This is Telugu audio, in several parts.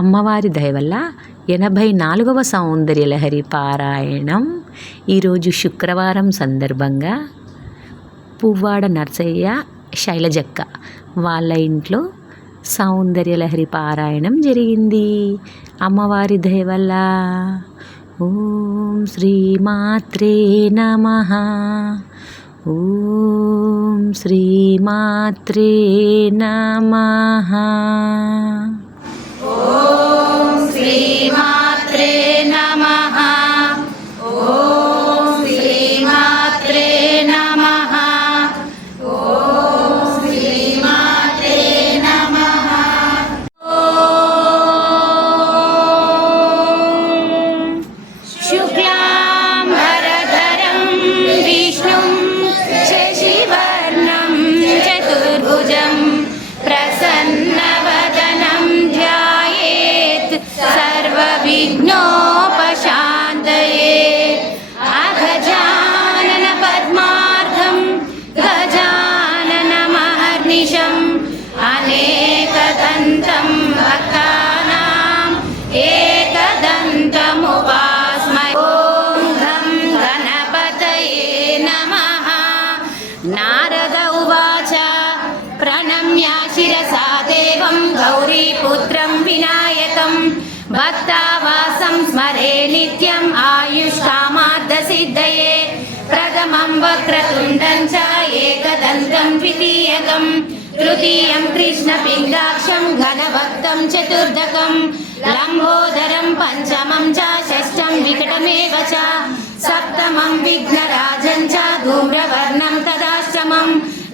అమ్మవారి దయ వల్ల 84వ సౌందర్యలహరి పారాయణం ఈరోజు శుక్రవారం సందర్భంగా పువ్వాడ నర్సయ్య శైలజక్క వాళ్ళ ఇంట్లో సౌందర్యలహరి పారాయణం జరిగింది. అమ్మవారి దయ వల్ల. ఓం శ్రీమాత్రే నమః. ఓం శ్రీమాత్రే నమః. ఓం శ్రీమాత్రే నమః. ఓం శ్రీమాత్రే నమః. ఓం శ్రీమాత్రే నమః. శుక్లాంబరధరం విష్ణుం శశివర్ణం చతుర్భుజం ప్రసన్నవదనం ధ్యాయేత్ సర్వవిఘ్నోపశాంతయే. అగజానన పద్మార్కం గజాననమహర్నిశం అనేకదంతం భక్తానాం ఏకదంతముపాస్మహే. ఓం గం గణపతయే నమః. నారద ఉవాచ ప్రణమ్య శిరసా దేవం గౌరీపుత్రం వినాయకం భక్తావాసం స్మరే నిత్యం ఆయుష్కామార్థసిద్ధయే. ప్రథమం వక్రతుండం చ ఏకదంతం ద్వితీయకం తృతీయం కృష్ణపిండాక్షం ఘనభక్తం చతుర్దకం లంబోదరం పంచమం చ షష్ఠం వికటమేవ చ సప్తమం విఘ్నరాజం చ ధూమ్రవర్ణం తదాష్టమం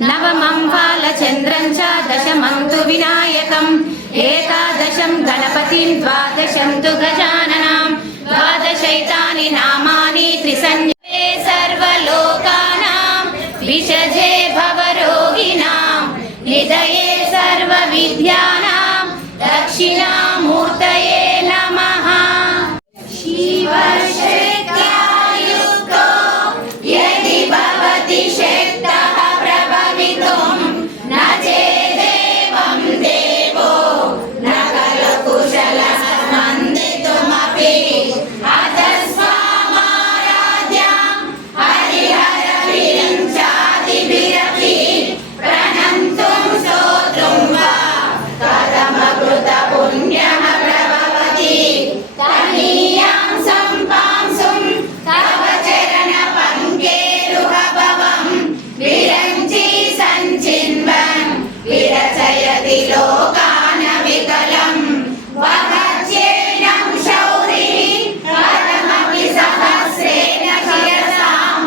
నవమం బాలచంద్రం చ దశమం తు వినాయకం ఏకాదశం గణపతిం ద్వాదశం తు గజాననం ద్వాదశైతాని నామాని త్రిసంజ్ఞే సర్వలోకానాం విషజే భవరోగిణాం నిధయే సర్వవిద్యానాం దక్షిణామూర్తయే నమః. శివశక్త్యాయుక్తో యది భవతి శక్తః ప్రభవితుం న చేదేవం దేవో న ఖలు కుశలः స్పందితుమపి. అతస్మామారాధ్యాం హరిహరవిరించాదిభిరపి ప్రణంతుం స్తోత్రం వా కథమకృత పుణ్యః ప్రభవతి. తనీయాం సంపాంసుం తవ చరణ పంకేరుహభవం విరంచి సంచిన్వన్ విరచయతి లోకాన వికలం. వహత్యేనం శౌరిః కథమపి సహస్రేణ శిరసాం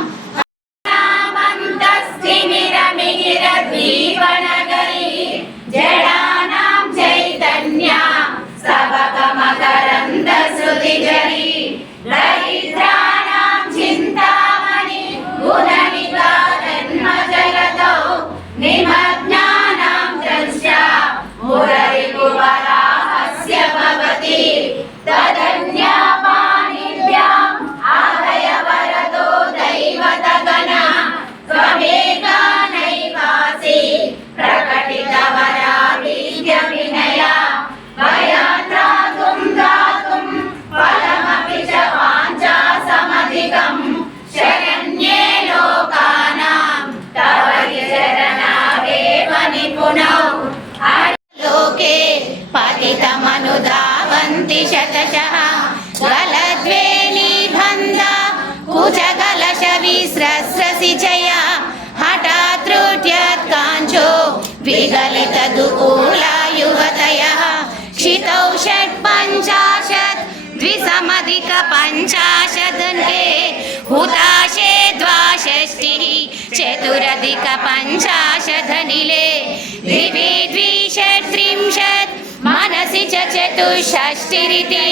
నామంతస్థిమిరమిహిరద్వీపనగరీ జడానాం చైతన్య స్తబకమకరందశ్రుతిజరీ దరిద్రాణాం చింతామణి గుణనికా జన్మజగతౌ నిమగ్నానాం ద్రష్ట్రా మురరిపువరాహస్య భవతి. తదన్యాపానిభ్యాం ఆదయ వరదో దైవతగణ త్వమేకా నైవాసి ప్రకటితవరాభీత్య వినయ భయాత్రాతుం దాతుం ఫలమపి చ వాంఛాసమధికం శరణ్యే లోకానాం తవ చరణావేవ నిపుణౌ. లోకే పతితమనుధావంతి శతశః గలద్వేణీబంధ కుచకలశ విస్రస్రసిచయ హఠాత్రుట్యత్కాంచో విగలితదుకూలా యువతయః క్షితౌ షట్పంచాశత్ ద్విసమధిక పంచాశదన్కే హుతాశే ద్వాషష్టిః చతురధిక పంచాశదనిలే ద్వివి ద్విషట్త్రింశత్ మనసి చ చతుషష్టిరితి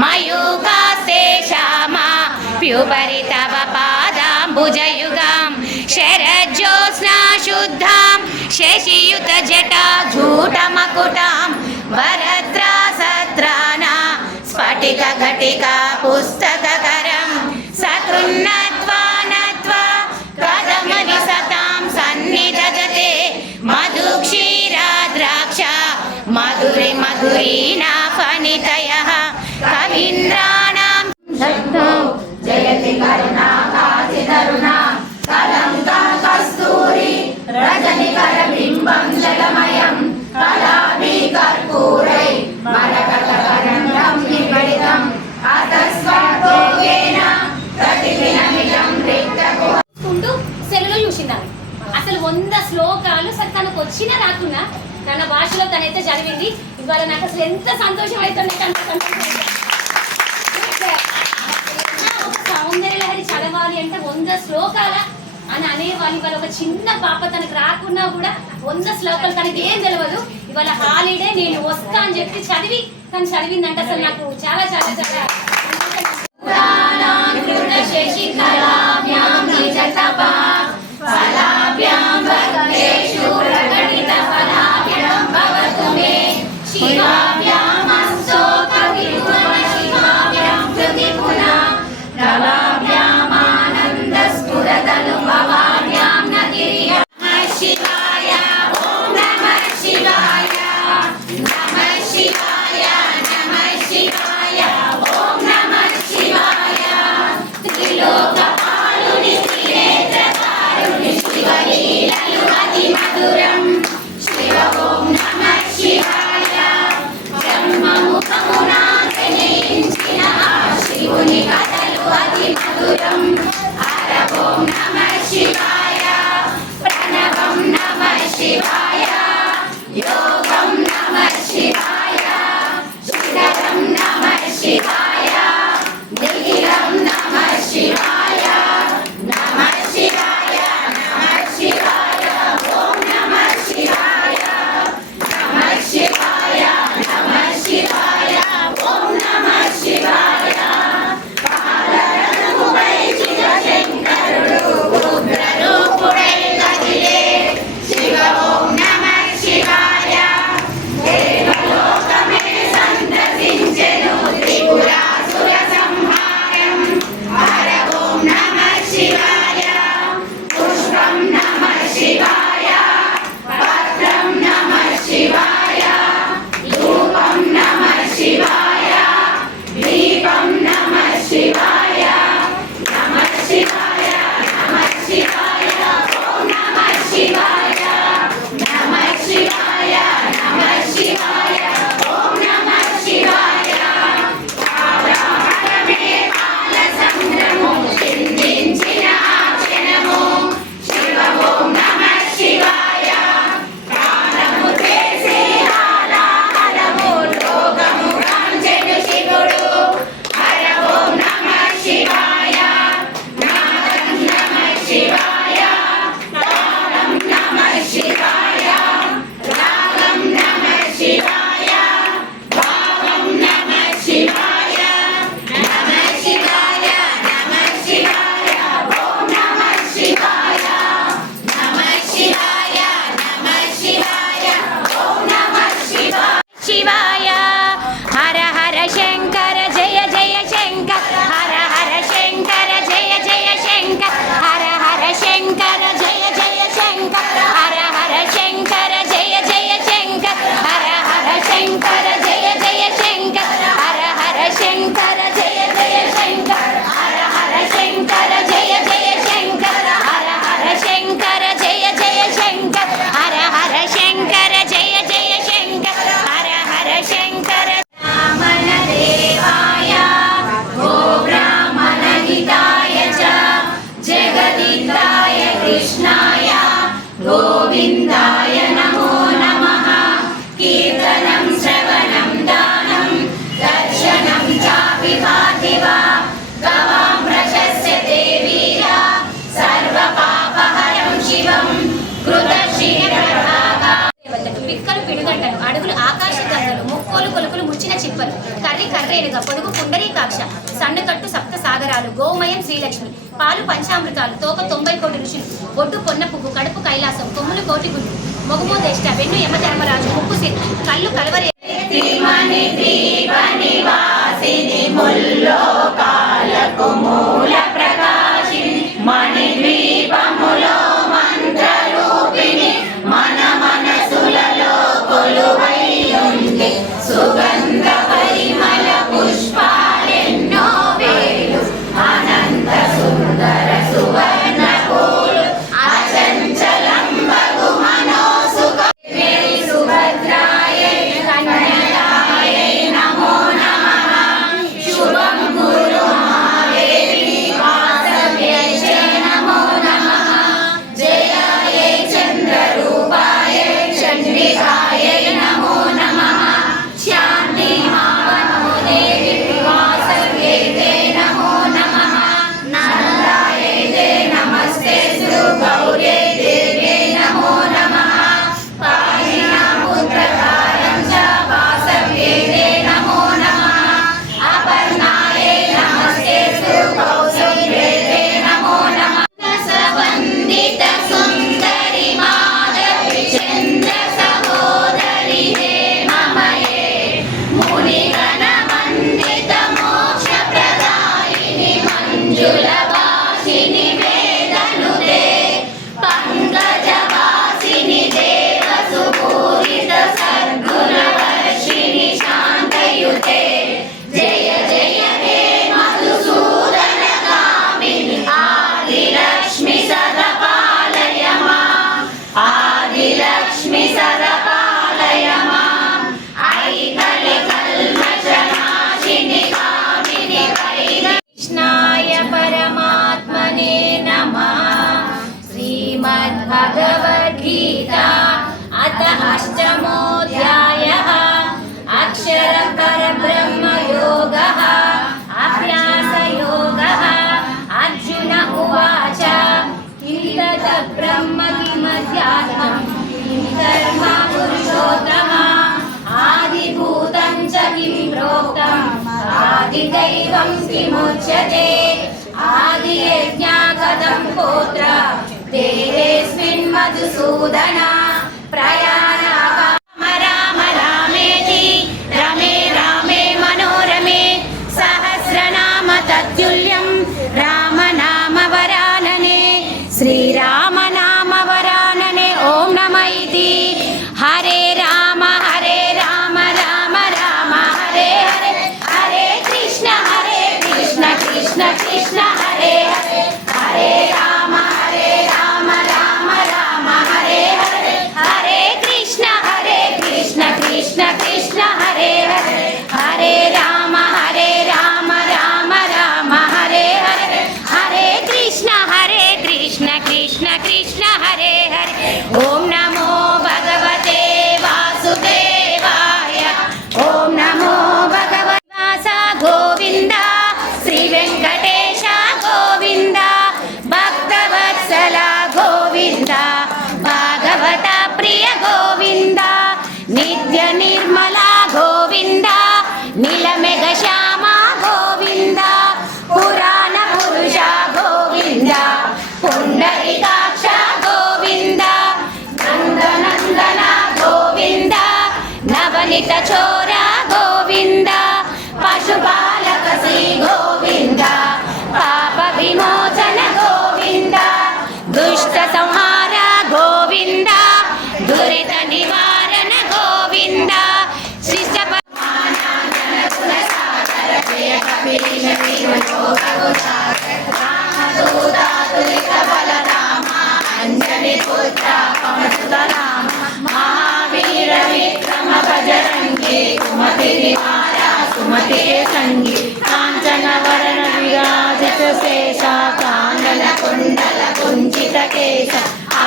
మయూకాస్తేషామాప్యుపరి తవ పాదాంబుజయుగాం శరజ్యోత్స్నా శుద్ధాం శశియుత జటా ఝూటమకుటాం వరత్రాసత్రానా స్ఫటిక ఘటికా పుస్తకకరం సకృన్నత్వా నత్వా కదమ విసతాం సన్నిధదతే మధుక్షీరా ద్రాక్ష మధురి మధురీనా फणितयः कवीन्द्राणां जयति करुणा काचिदरुणा कलङ्कं कस्तूरी रजनिकरबिम्बं जलमयं कलाभिकर्पूरै मरकतकरण्डं निगडितम् अतस्वर्गोगेन प्रतिदिनमिदं रिक्तगुहं సెలలో చూసిందాను అసలు 100 శ్లోకాలు అసలు తనకు వచ్చినా రాకున్నా తన భాషలో తనైతే చదివింది. ఇవాళ నాకు అసలు ఎంత సంతోషం అవుతుంది. ఒక సౌందర్య లహరి చదవాలి అంటే 100 శ్లోకాల అని అనేవాళ్ళు. ఇవాళ ఒక చిన్న పాప తనకు రాకున్నా కూడా 100 శ్లోకాలు తనకి ఏం తెలియదు. ఇవాళ హాలిడే నేను వస్తా అని చెప్పి చదివి తను చదివిందంటే అసలు నాకు చాలా చాలా చాలా गोविन्दाय नमो नमः कीर्तनं श्रवणं दानं दर्शनं चापि भाति वा गवां प्रशस्यते वीरा सर्वपापहरं शिवं कृतशीलप्रभागा పిక్కలు పిడుగంటలు అడుగులు ఆకాశ గంగలు ముక్కోలు కొలుకులు ముచ్చిన చిప్పలు కర్రి కర్రేనుగా పొడుగు పుండరీకాక్ష సన్నకట్టు సప్త సాగరాలు గోమయం శ్రీలక్ష్మి పాలు పంచామృతాలు తోక 90 కోటి ఋషులు బొడ్డు పొన్న పువ్వు కడుపు కైలాసం కొమ్ములు కోటి గుళ్ళు మొగుమో దేష్ట వెన్ను యమధర్మరాజు ముక్కు సిరి కళ్ళు కలవరే మూల ప్రకాశిని మణి ద్వీపములో మంత్రరూపిణి మన మనసులలో కొలువై ఉంది సుగంధ प्रोक्तम् आदिदैवं किमुच्यते आदियज्ञा कथं गोत्र देहेऽस्मिन् मधुसूदन प्रयाणागा राम रामेति रमे रामे मनोरमे सहस्रनाम तत्तुल्यं रामनाम वरानने श्रीरामनाम वरानने ॐ नमः इति हरे राम राम राम हरे हरे हरे कृष्ण कृष्ण कृष्ण हरे हरे हरे राम राम राम हरे हरे हरे कृष्ण कृष्ण कृष्ण हरे हरे हरे राम राम राम हरे हरे हरे कृष्ण कृष्ण कृष्ण हरे हरे ॐ नमो भगवते वासुदेवाय ॐ नमो भगवते वासा गोविन्द श्री वेङ्कटेश गोविन्द भक्तवत्सला गोविन्द भागवत प्रिय गोविन्द नित्य निर्मला गोविन्द नीलमेघ श्यामा गोविन्द पुराण पुरुष गोविन्द पुण्डरीकाक्ष गोविन्द नन्दनन्दन गोविन्द नवनीत चोर गोविन्द पशुपालक श्री गोविन्द पाप विमोचन गोविन्द दुष्ट संहार गोविन्द दुरित निवारण गोविन्द शिष्ट अंजनी पुत्र पवनसुत राम महावीर विक्रम बजरंगी कुमति निवार सुमति के संगी कांचन वरण विराजित शेषा कांडल कुंडल कुंचित केश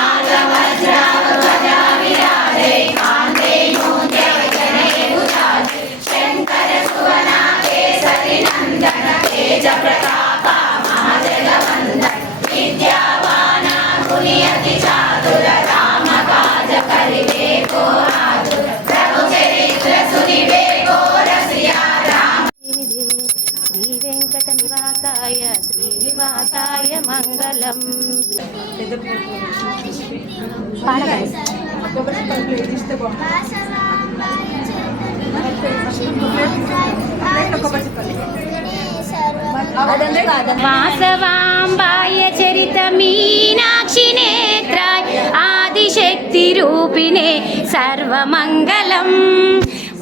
आर्यवज्र ध्वजा विराजे कांधे मूंजे जनेऊताजे शंकर सुवन केसरी नंदन तेज प्रताप महाजगवंदन विद्यावान गुणियति चातुर राम काज करिबे को आतुर प्रभु चरित्र सुनिबे को रसिया राम శ్రీ వెంకట నివాసాయ శ్రీనివాసాయ మంగళం. वासवाम्बाय चरित मीनाक्षि नेत्राय आदिशक्ति रूपिणे सर्वमङ्गलम्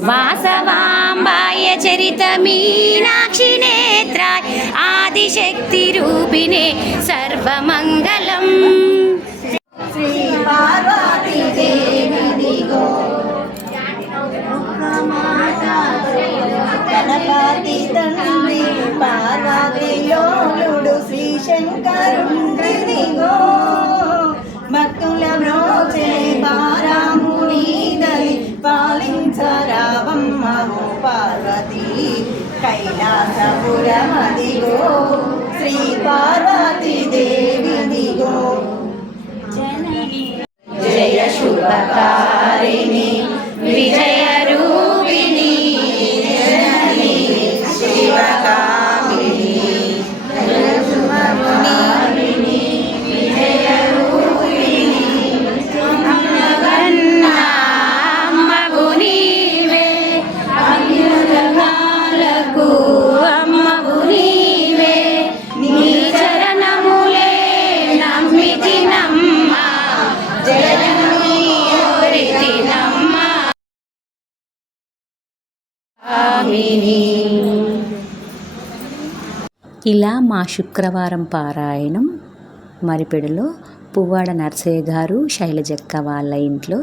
वासवाम्बाय चरित मीनाक्षि नेत्राय आदिशक्ति रूपिणे सर्वमङ्गलम् श्री पार्वती देवी दिगो गणपति तंद्री पार्वती लोलुडु श्री शंकरुंद्रिदिगो భక్తుల బ్రోచే పారాముని దలి పాలించరావమ్మ పార్వతి కైలాసపురమదిగో శ్రీ పార్వతీ దేవి దిగో జయ శుభకారిణి విజయ రూపిణి జనని శివకామిని శుభముని విజయ రూపిణి అమ్మవు నీవే అమ్ములకు అమ్మవు నీవే నీ చరణములే నమ్మితి నమ్మ జయనమి ఓరితి నమ్మ ఆమిని. ఇలా మా శుక్రవారం పారాయణం మరిపెడలో పువ్వాడ నర్సయ్య గారు శైలజక్క వాళ్ళ ఇంట్లో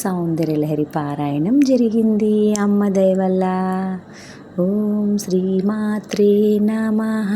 సౌందర్యలహరి పారాయణం జరిగింది అమ్మ దయ వల్ల. ఓం శ్రీమాత్రే నమః.